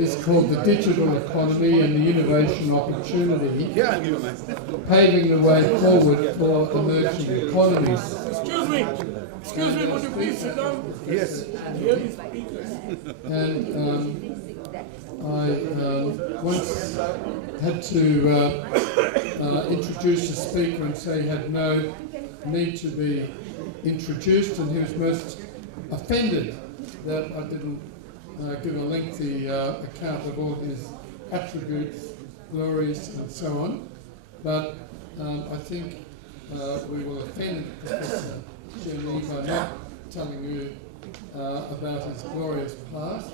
is called the digital economy and the innovation opportunity, paving the way forward for emerging economies. Excuse me, would you please sit down? Yes. And I once had to introduce a speaker and say he had no need to be introduced, and he was most offended that I didn't give a lengthy account of all his attributes, glories, and so on. But I think we will offend Professor Xiaoli by not telling you about his glorious past.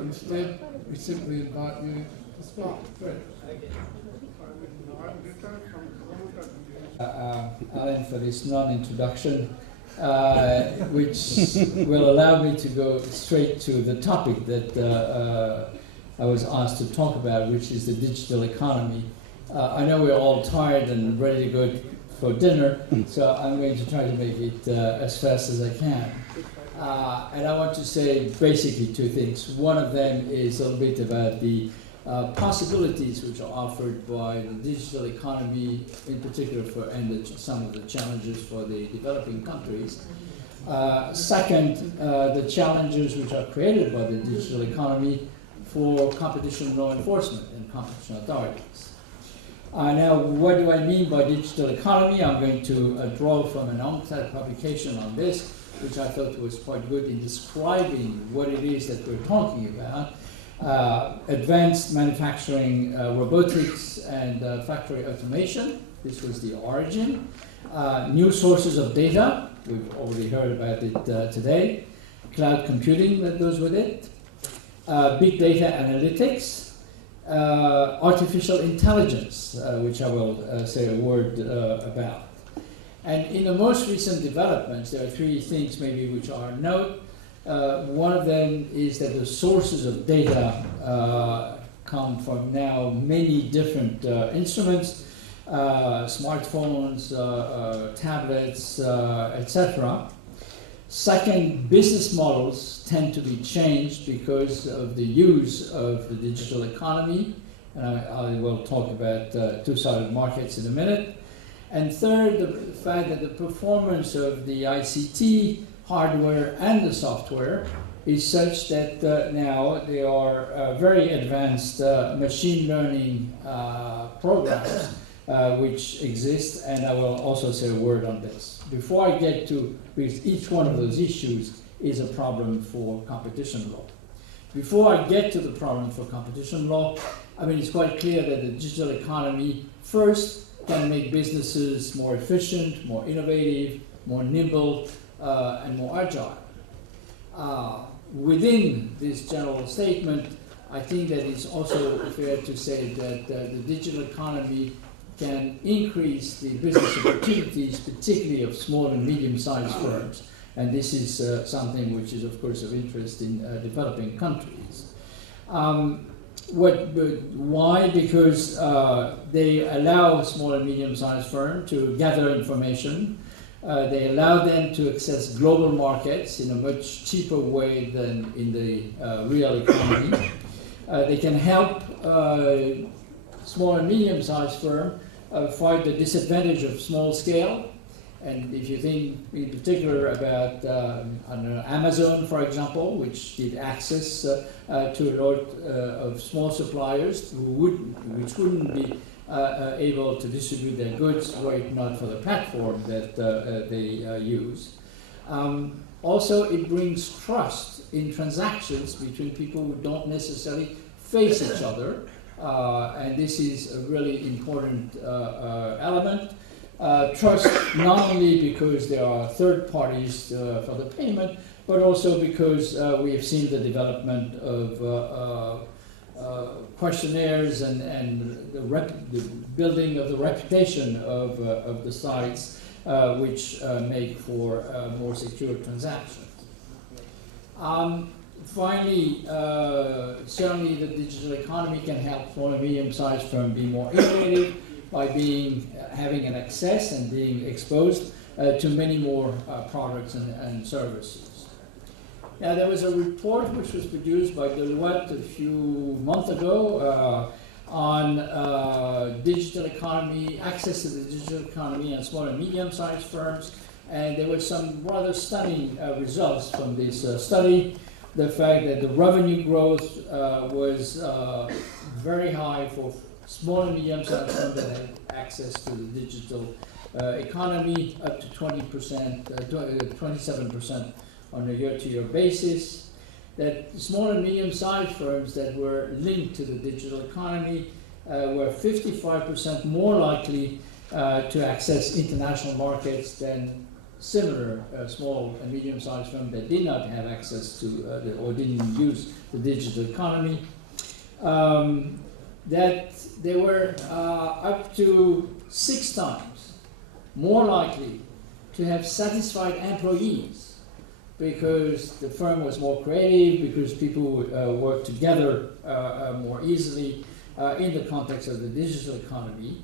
Instead, we simply invite you to speak. Great. Alan, for this non-introduction, which will allow me to go straight to the topic that I was asked to talk about, which is the digital economy. I know we're all tired and ready to go for dinner, so I'm going to try to make it as fast as I can. And I want to say basically two things. One of them is a little bit about the possibilities which are offered by the digital economy, in particular some of the challenges for the developing countries. Second, the challenges which are created by the digital economy for competition law enforcement and competition authorities. Now, what do I mean by digital economy? I'm going to draw from an UNCTAD publication on this, which I thought was quite good in describing what it is that we're talking about. Advanced manufacturing, robotics, and factory automation. This was the origin. New sources of data. We've already heard about it today. Cloud computing that goes with it. Big data analytics. Artificial intelligence, which I will say a word about. And in the most recent developments, there are three things maybe which are note. One of them is that the sources of data come from now many different instruments, smartphones, tablets, etc. Second, business models tend to be changed because of the use of the digital economy. And I will talk about two-sided markets in a minute. And third, the fact that the performance of the ICT hardware and the software is such that now there are very advanced machine learning programs which exist, and I will also say a word on this. Before I get to, because each one of those issues is a problem for competition law. Before I get to the problem for competition law, I mean, it's quite clear that the digital economy first can make businesses more efficient, more innovative, more nimble, and more agile. Within this general statement, I think that it's also fair to say that the digital economy can increase the business opportunities, particularly of small and medium-sized firms. And this is something which is, of course, of interest in developing countries. Why? Because they allow small and medium-sized firms to gather information. They allow them to access global markets in a much cheaper way than in the real economy. They can help small and medium-sized firms fight the disadvantage of small scale. And if you think in particular about Amazon, for example, which did access to a lot of small suppliers which wouldn't be able to distribute their goods were it not for the platform that they use. Also, it brings trust in transactions between people who don't necessarily face each other, and this is a really important element. Trust not only because there are third parties for the payment, but also because we have seen the development of questionnaires and the building of the reputation of the sites, which make for more secure transactions. Finally, certainly the digital economy can help small and medium-sized firms be more innovative by having an access and being exposed to many more products and services. Now, there was a report which was produced by Deloitte a few months ago on digital economy, access to the digital economy and small and medium-sized firms. And there were some rather stunning results from this study. The fact that the revenue growth was very high for small and medium-sized firms that had access to the digital economy, up to 20%, 27% on a year-to-year basis. That small and medium-sized firms that were linked to the digital economy were 55% more likely to access international markets than similar small and medium-sized firms that did not have access to or didn't use the digital economy. That they were up to 6 times more likely to have satisfied employees because the firm was more creative, because people worked together more easily in the context of the digital economy.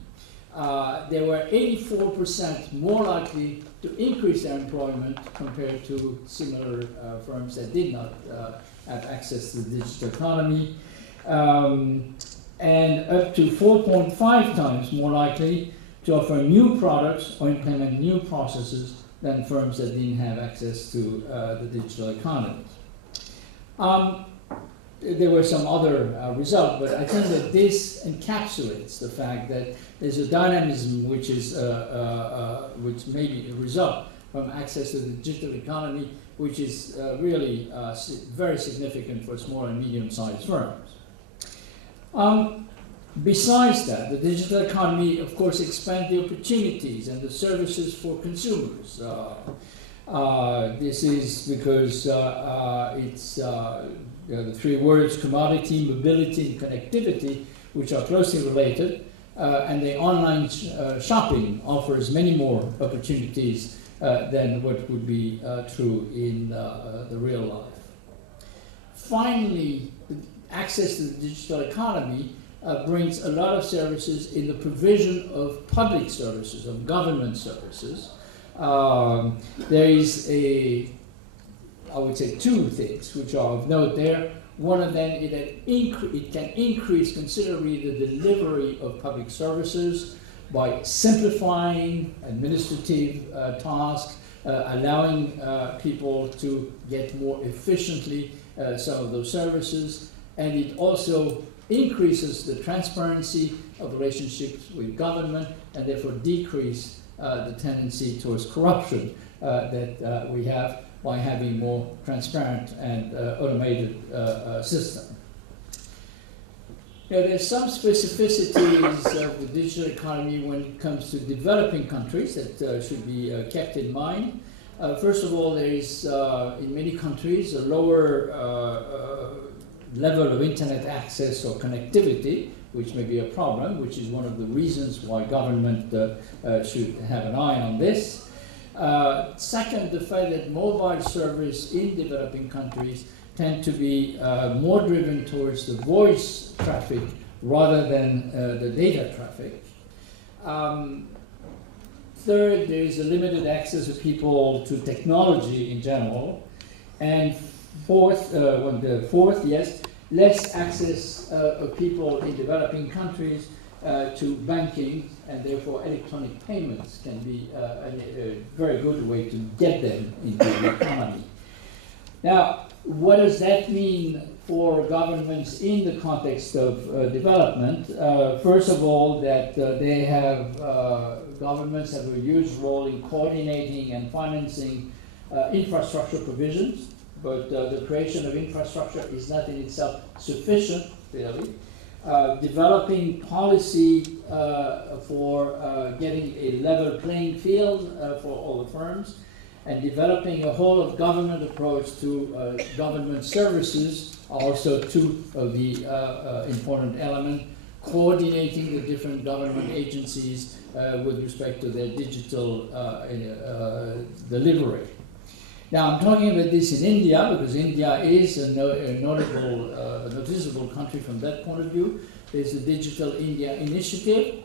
They were 84% more likely to increase their employment compared to similar firms that did not have access to the digital economy, and up to 4.5 times more likely to offer new products or implement new processes than firms that didn't have access to the digital economy. There were some other results, but I think that this encapsulates the fact that there's a dynamism which is which may be a result from access to the digital economy, which is really very significant for small and medium-sized firms. Besides that, the digital economy, of course, expands the opportunities and the services for consumers. This is because it's the 3 words: commodity, mobility, and connectivity, which are closely related, and the online shopping offers many more opportunities than what would be true in the real life. Finally, access to the digital economy brings a lot of services in the provision of public services, of government services. There is I would say 2 things which are of note there. One of them is that it can increase considerably the delivery of public services by simplifying administrative tasks, allowing people to get more efficiently some of those services, and it also increases the transparency of relationships with government and therefore decrease the tendency towards corruption that we have by having more transparent and automated system. Now, there's some specificities of the digital economy when it comes to developing countries that should be kept in mind. First of all, there is, in many countries, a lower level of internet access or connectivity, which may be a problem, which is one of the reasons why government should have an eye on this. Second, the fact that mobile service in developing countries tend to be more driven towards the voice traffic rather than the data traffic. Third, there is a limited access of people to technology in general. And fourth, yes, less access of people in developing countries to banking, and therefore electronic payments can be a very good way to get them into the economy. Now, what does that mean for governments in the context of development? First of all, that they have, governments have a huge role in coordinating and financing infrastructure provisions, but the creation of infrastructure is not in itself sufficient, really. Developing policy for getting a level playing field for all the firms, and developing a whole of government approach to government services are also 2 of the important elements. Coordinating the different government agencies with respect to their digital delivery. Now, I'm talking about this in India because India is a notable, noticeable country from that point of view. There's the Digital India Initiative,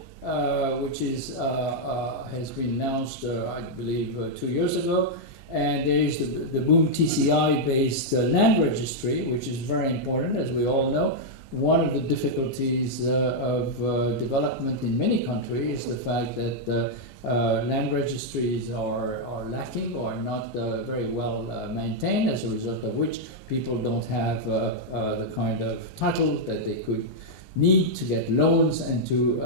which is, has been announced, I believe, 2 years ago, And there is the Boom TCI-based land registry, which is very important, as we all know. One of the difficulties of development in many countries is the fact that land registries are lacking or not very well maintained, as a result of which people don't have the kind of title that they could need to get loans and to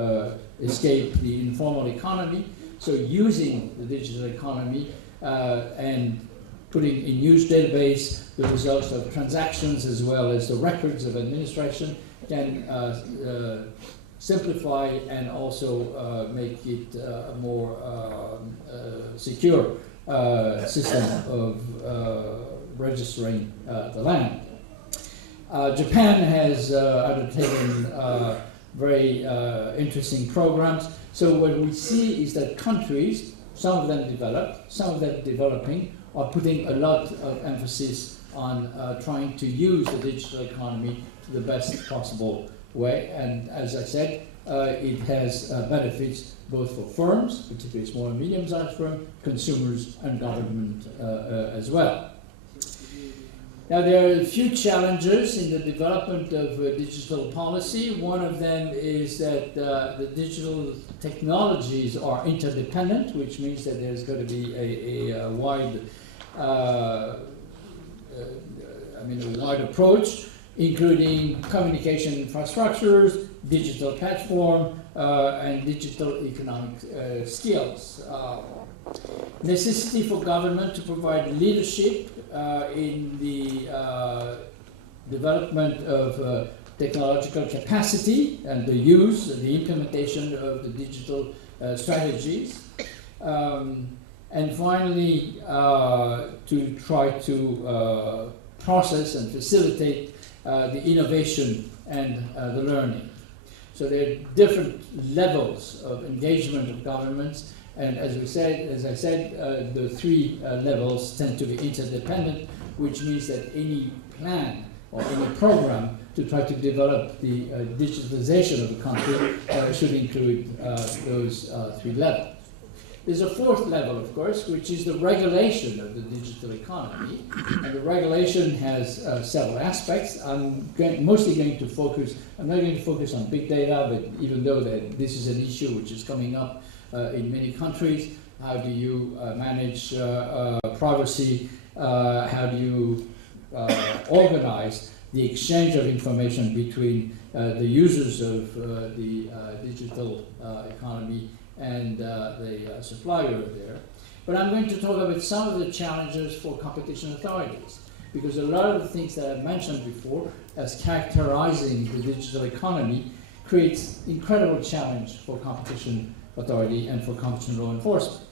escape the informal economy. So using the digital economy and putting in use database the results of transactions as well as the records of administration can simplify and also make it a more secure system of registering the land. Japan has undertaken very interesting programs. So what we see is that countries, some of them developed, some of them developing, are putting a lot of emphasis on trying to use the digital economy to the best possible way. And as I said, it has benefits both for firms, particularly small and medium-sized firms, consumers, and government as well. Now, there are a few challenges in the development of digital policy. One of them is that the digital technologies are interdependent, which means that there's going to be a wide approach, including communication infrastructures, digital platform, and digital economic skills. Necessity for government to provide leadership in the development of technological capacity and the use and the implementation of the digital strategies. And finally, to try to process and facilitate the innovation and the learning. So there are different levels of engagement of governments, and as I said, the three levels tend to be interdependent, which means that any plan or any program to try to develop the digitalization of the country should include those three levels. There's a fourth level, of course, which is the regulation of the digital economy. And the regulation has several aspects. I'm mostly going to focus, I'm not going to focus on big data, but even though that this is an issue which is coming up in many countries, how do you manage privacy? How do you organize the exchange of information between the users of the digital economy and the supplier there. But I'm going to talk about some of the challenges for competition authorities, because a lot of the things that I mentioned before as characterizing the digital economy creates incredible challenge for competition authority and for competition law enforcement.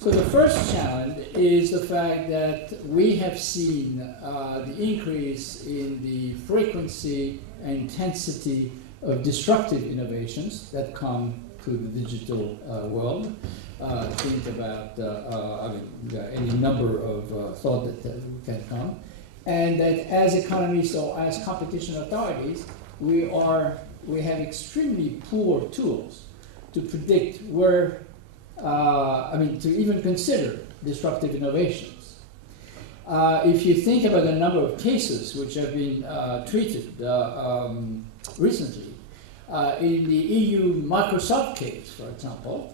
So the first challenge is the fact that we have seen the increase in the frequency and intensity of disruptive innovations that come to the digital world. Think about any number of thought that can come. And that as economists or as competition authorities, we have extremely poor tools to predict where, to even consider disruptive innovations. If you think about the number of cases which have been treated recently, in the EU Microsoft case, for example,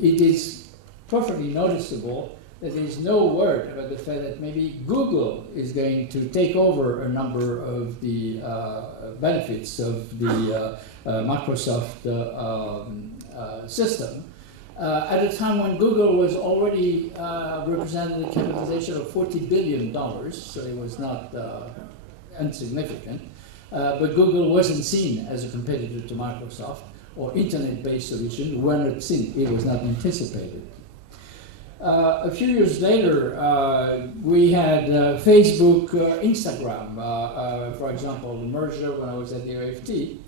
it is perfectly noticeable that there is no word about the fact that maybe Google is going to take over a number of the benefits of the Microsoft system at a time when Google was already represented a capitalization of $40 billion, so it was not insignificant. But Google wasn't seen as a competitor to Microsoft, or internet-based solution were not seen. It was not anticipated. A few years later, we had Facebook, Instagram, for example, the merger when I was at the OFT,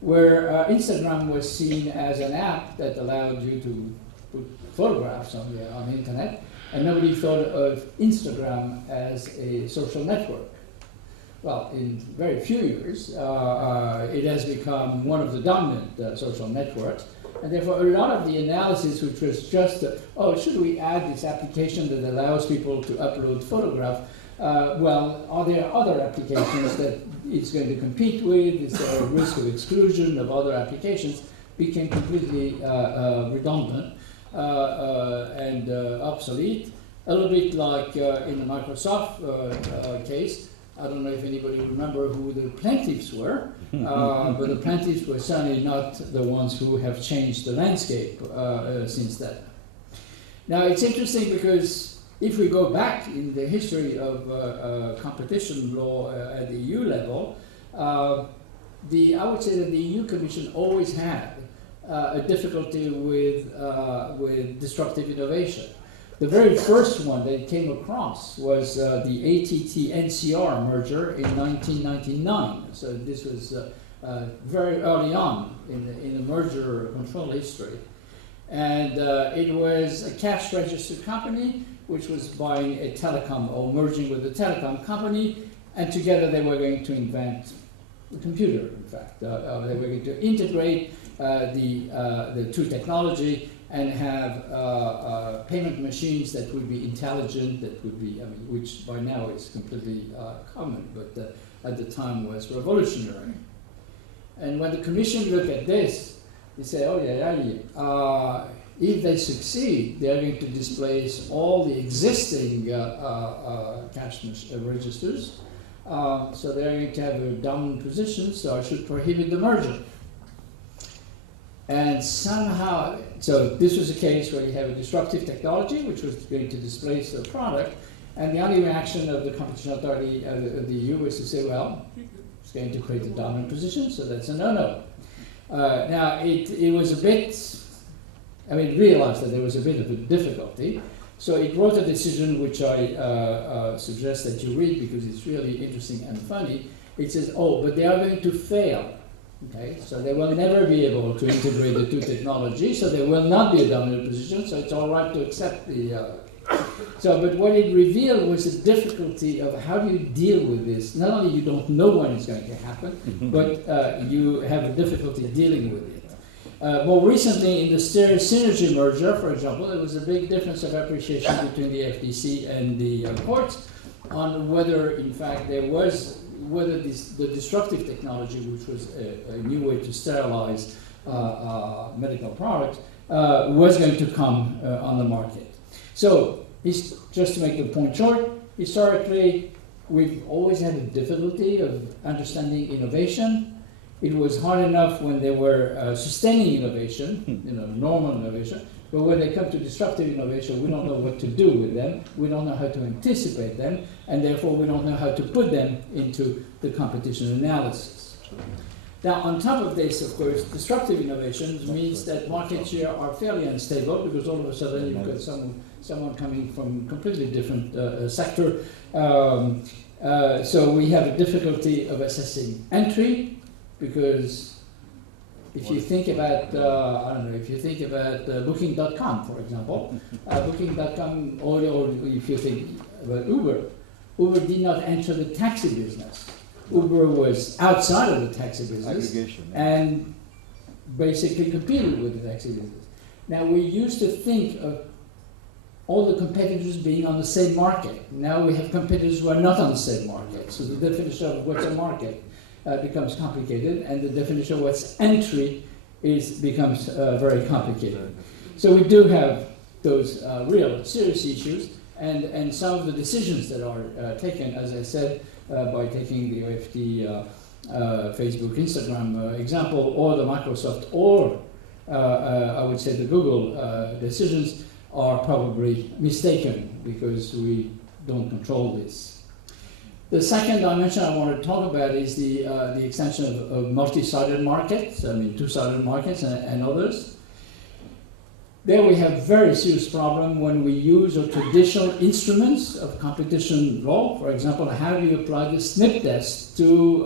where Instagram was seen as an app that allowed you to put photographs on the internet, and nobody thought of Instagram as a social network. Well, in very few years, it has become one of the dominant social networks, And therefore, a lot of the analysis, which was just, oh, should we add this application that allows people to upload photographs? Well, are there other applications that it's going to compete with? Is there a risk of exclusion of other applications? Became completely redundant and obsolete. A little bit like in the Microsoft case. I don't know if anybody remember who the plaintiffs were, but the plaintiffs were certainly not the ones who have changed the landscape since then. Now, it's interesting because if we go back in the history of competition law at the EU level, I would say that the EU Commission always had a difficulty with disruptive innovation. The very first one that it came across was the ATT-NCR merger in 1999. So this was very early on in the merger control history. And it was a cash register company which was buying a telecom or merging with a telecom company, and together they were going to invent the computer, in fact. They were going to integrate the two technology and have payment machines that would be intelligent, that would be, which by now is completely common, but at the time was revolutionary. And when the Commission looked at this, they said, oh yeah, if they succeed, they're going to displace all the existing cash registers, so they're going to have a dominant position, so I should prohibit the merger. And somehow, so this was a case where you have a disruptive technology which was going to displace the product, and the only reaction of the competition authority of the EU was to say, well, it's going to create a dominant position, so that's a no-no. Now, it was a bit, it realized that there was a bit of a difficulty, so it wrote a decision which I suggest that you read because it's really interesting and funny. It says, oh, but they are going to fail. Okay, so they will never be able to integrate the two technologies, so there will not be a dominant position, so it's all right to accept the... but what it revealed was the difficulty of how do you deal with this. Not only you don't know when it's going to happen, but you have a difficulty dealing with it. More recently, in the Synergy merger, for example, there was a big difference of appreciation between the FTC and the courts on whether, in fact, the disruptive technology, which was a new way to sterilize medical products, was going to come on the market. So, just to make the point short, historically, we've always had a difficulty of understanding innovation. It was hard enough when they were sustaining innovation, normal innovation, but when they come to disruptive innovation, we don't know what to do with them, we don't know how to anticipate them, and therefore we don't know how to put them into the competition analysis. Now, on top of this, of course, disruptive innovations means that market share are fairly unstable because all of a sudden you've got someone coming from a completely different sector. So we have a difficulty of assessing entry because if you think about, Booking.com, for example, Booking.com, or if you think about Uber, Uber did not enter the taxi business. Uber was outside of the taxi business and basically competed with the taxi business. Now, we used to think of all the competitors being on the same market. Now we have competitors who are not on the same market. So the definition of what's a market becomes complicated, and the definition of what's entry becomes very complicated. So we do have those real serious issues, and some of the decisions that are taken, as I said, by taking the OFT, Facebook, Instagram example, or the Microsoft, or I would say the Google decisions are probably mistaken because we don't control this. The second dimension I want to talk about is the extension of multi-sided markets, two-sided markets and others. There we have very serious problem when we use our traditional instruments of competition law. For example, how do you apply the snip test to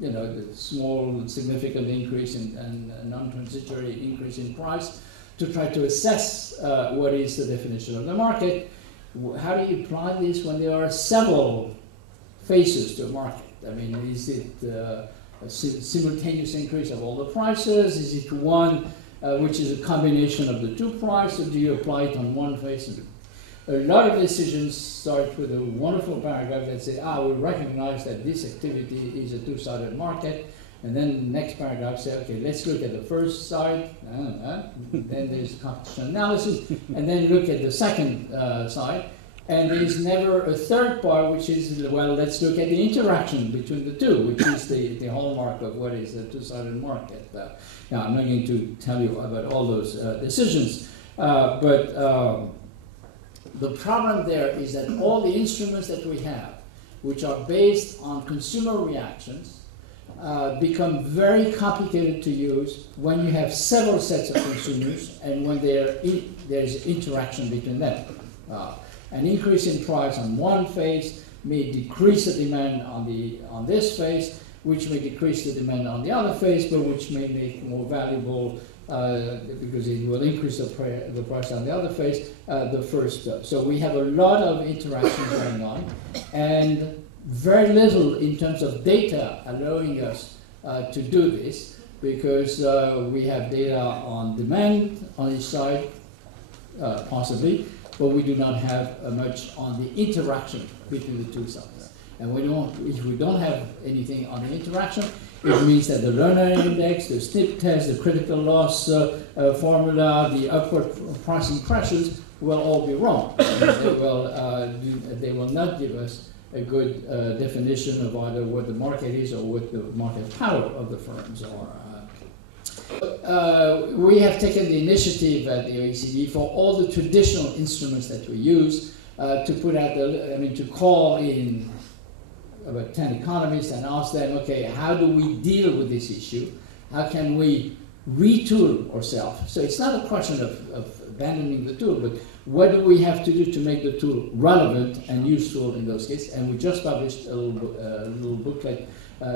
the small significant increase and non-transitory increase in price to try to assess what is the definition of the market. How do you apply this when there are several faces to a market? Is it a simultaneous increase of all the prices? Is it one which is a combination of the two prices, or do you apply it on one face? A lot of decisions start with a wonderful paragraph that says, we recognize that this activity is a two-sided market. And then the next paragraph says, okay, let's look at the first side, then there's competition analysis, and then look at the second side. And there's never a third part, which is, well, let's look at the interaction between the two, which is the hallmark of what is a two-sided market. Now, I'm not going to tell you about all those decisions, but the problem there is that all the instruments that we have, which are based on consumer reactions, become very complicated to use when you have several sets of consumers and when there's interaction between them. An increase in price on one phase may decrease the demand on this phase, which may decrease the demand on the other phase, but which may make more valuable because it will increase the price on the other phase, the first. So we have a lot of interaction going on, and very little in terms of data allowing us to do this, because we have data on demand on each side, possibly, but we do not have much on the interaction between the two sides. And if we don't have anything on the interaction, it means that the Lerner index, the SNP test, the critical loss formula, the upward pricing pressures will all be wrong. They will not give us a good definition of either what the market is or what the market power of the firms are. We have taken the initiative at the OECD for all the traditional instruments that we use to put out to call in about 10 economists and ask them, okay, how do we deal with this issue? How can we retool ourselves? So it's not a question of abandoning the tool, but what do we have to do to make the tool relevant and useful in those cases? And we just published a little booklet,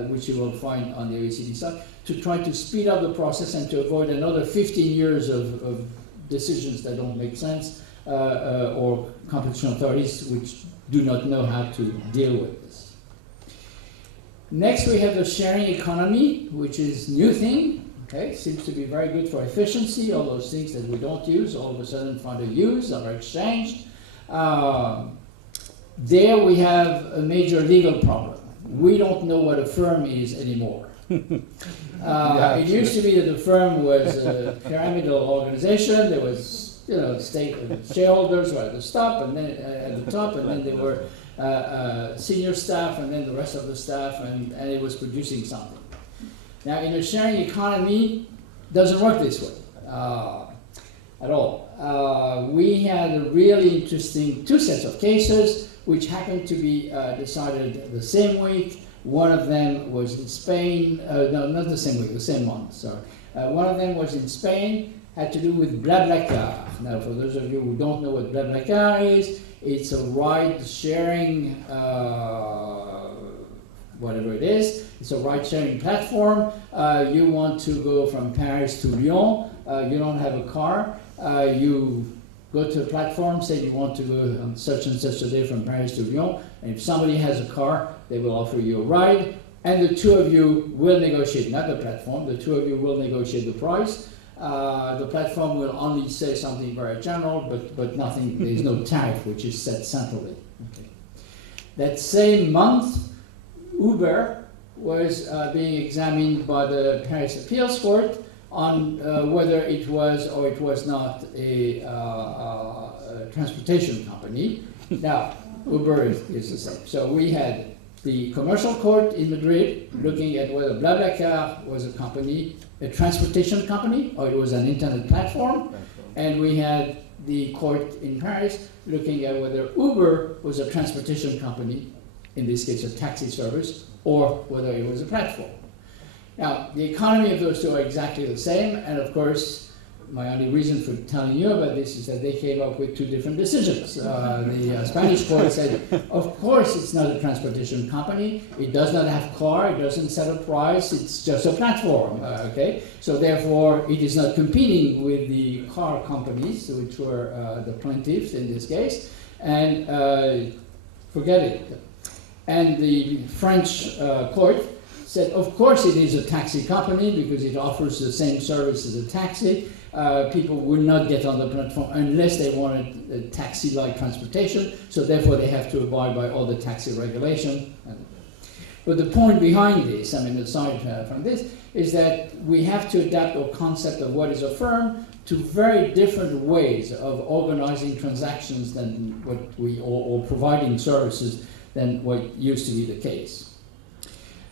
which you will find on the OECD site, to try to speed up the process and to avoid another 15 years of decisions that don't make sense, or competition authorities which do not know how to deal with this. Next, we have the sharing economy, which is new thing. Okay, seems to be very good for efficiency. All those things that we don't use, all of a sudden find a use, are exchanged. There we have a major legal problem. We don't know what a firm is anymore. It used to be that a firm was a pyramidal organization. There was, state shareholders were at the top, and then there were senior staff, and then the rest of the staff, and it was producing something. Now, in a sharing economy, it doesn't work this way at all. We had a really interesting two sets of cases which happened to be decided the same week. One of them was in Spain, no, not the same week, the same month, sorry. One of them was in Spain, had to do with BlaBlaCar. Now, for those of you who don't know what BlaBlaCar is, it's a ride-sharing, whatever it is. It's a ride-sharing platform. You want to go from Paris to Lyon. You don't have a car. You go to a platform, say you want to go on such and such a day from Paris to Lyon, and if somebody has a car, they will offer you a ride, and the two of you will negotiate, not the platform, the two of you will negotiate the price. The platform will only say something very general, but nothing, there is no tariff which is set centrally. Okay. That same month, Uber was being examined by the Paris Appeals Court on whether it was or it was not a transportation company. Now, Uber is the same. So we had the commercial court in Madrid looking at whether BlaBlaCar was a company, a transportation company, or it was an internet platform. And we had the court in Paris looking at whether Uber was a transportation company, in this case a taxi service, or whether it was a platform. Now, the economy of those two are exactly the same, and of course, my only reason for telling you about this is that they came up with two different decisions. The Spanish court said, of course it's not a transportation company, it does not have car, it doesn't set a price, it's just a platform, okay? So therefore, it is not competing with the car companies, which were the plaintiffs in this case, and forget it. And the French court said, of course it is a taxi company because it offers the same service as a taxi. People would not get on the platform unless they wanted a taxi-like transportation, so therefore they have to abide by all the taxi regulation. But the point behind this, I mean, aside from this, is that we have to adapt our concept of what is a firm to very different ways of organizing transactions than what we, or providing services than what used to be the case.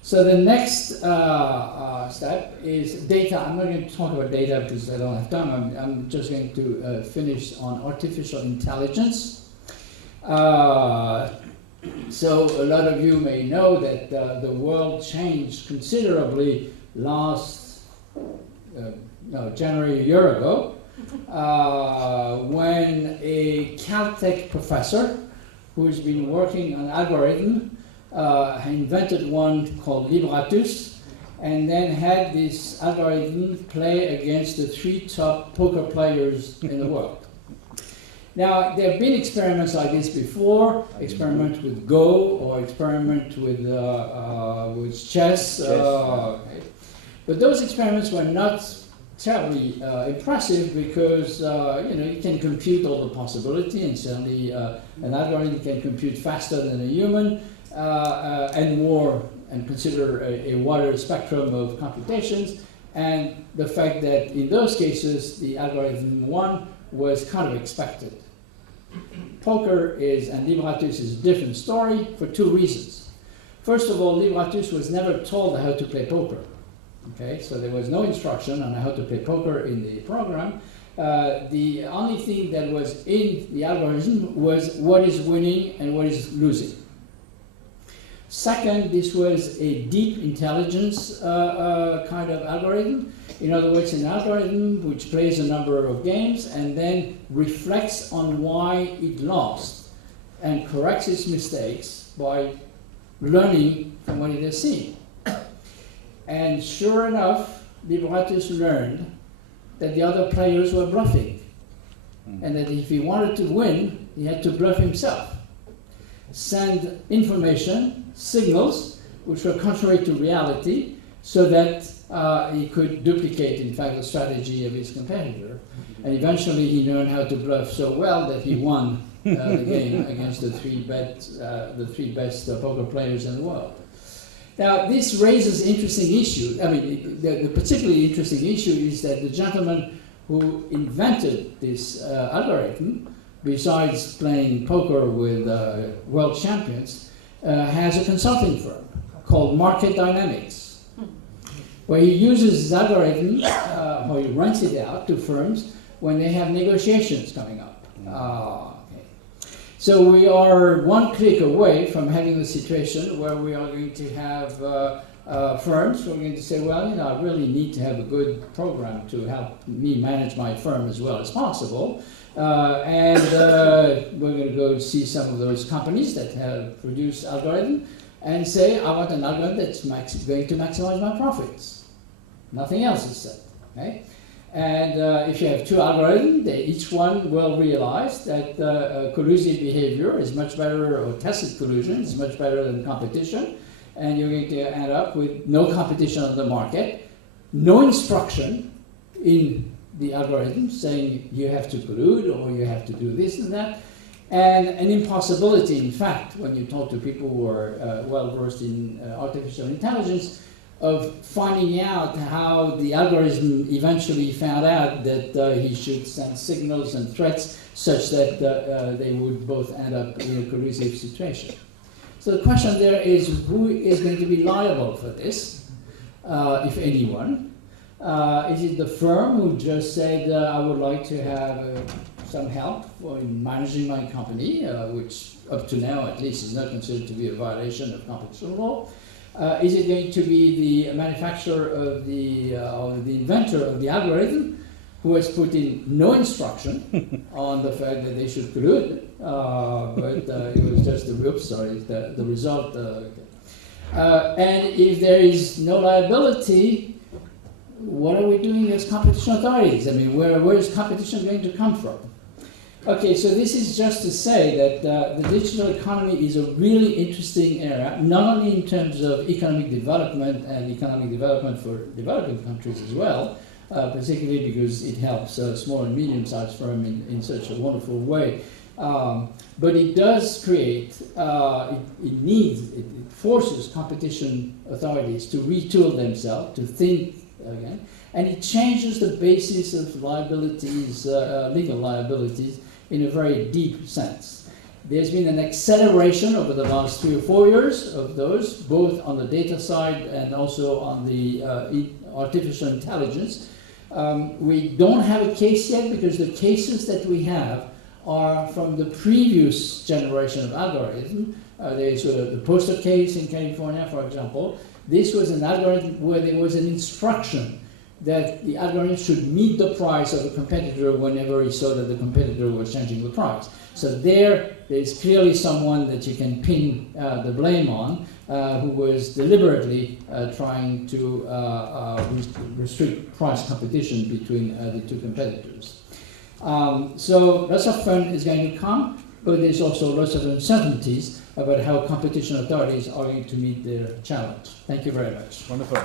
So the next step is data. I'm not going to talk about data because I don't have time. I'm just going to finish on artificial intelligence. So a lot of you may know that the world changed considerably January a year ago, when a Caltech professor who's been working on algorithm invented one called Libratus, and then had this algorithm play against the 3 top poker players in the world. Now, there have been experiments like this before, experiment with Go or experiment with chess. Okay. But those experiments were not terribly impressive because you can compute all the possibility, and certainly an algorithm can compute faster than a human and more, and consider a wider spectrum of computations. And the fact that in those cases the algorithm won was kind of expected. Poker and Libratus is a different story for 2 reasons. First of all, Libratus was never told how to play poker. Okay, so there was no instruction on how to play poker in the program. The only thing that was in the algorithm was what is winning and what is losing. Second, this was a deep intelligence kind of algorithm. In other words, an algorithm which plays a number of games and then reflects on why it lost and corrects its mistakes by learning from what it has seen. And sure enough, Libratus learned that the other players were bluffing, and that if he wanted to win, he had to bluff himself. Send information, signals, which were contrary to reality, so that he could duplicate, in fact, the strategy of his competitor. And eventually he learned how to bluff so well that he won the game against the three best poker players in the world. Now, this raises interesting issues. I mean, the particularly interesting issue is that the gentleman who invented this algorithm, besides playing poker with world champions, has a consulting firm called Market Dynamics, where he uses his algorithm, or he rents it out to firms when they have negotiations coming up. So we are one click away from having the situation where we are going to have firms who are going to say, well, I really need to have a good program to help me manage my firm as well as possible. And we're going to go see some of those companies that have produced algorithms and say, I want an algorithm that's going to maximize my profits. Nothing else is said. Okay? And if you have 2 algorithms, each one will realize that collusive behavior is much better, or tacit collusion is much better than competition, and you're going to end up with no competition on the market, no instruction in the algorithm saying you have to collude or you have to do this and that, and an impossibility, in fact, when you talk to people who are well-versed in artificial intelligence, of finding out how the algorithm eventually found out that he should send signals and threats such that they would both end up in a collusive situation. So the question there is, who is going to be liable for this, if anyone? Is it the firm who just said, I would like to have some help in managing my company, which up to now at least is not considered to be a violation of competition law? Is it going to be the manufacturer of or the inventor of the algorithm who has put in no instruction on the fact that they should collude, but it was just the result. And if there is no liability, what are we doing as competition authorities? I mean, where is competition going to come from? Okay, so this is just to say that the digital economy is a really interesting area, not only in terms of economic development and economic development for developing countries as well, particularly because it helps small and medium-sized firms in such a wonderful way. But it does create, it forces competition authorities to retool themselves, to think again, and it changes the basis of liabilities, legal liabilities, in a very deep sense. There's been an acceleration over the last 3 or 4 years of those, both on the data side and also on the artificial intelligence. We don't have a case yet because the cases that we have are from the previous generation of algorithm. There's the poster case in California, for example. This was an algorithm where there was an instruction that the algorithm should meet the price of a competitor whenever he saw that the competitor was changing the price. So there's clearly someone that you can pin the blame on, who was deliberately trying to restrict price competition between the two competitors. So lots of fun is going to come, but there's also lots of uncertainties about how competition authorities are going to meet their challenge. Thank you very much. Wonderful.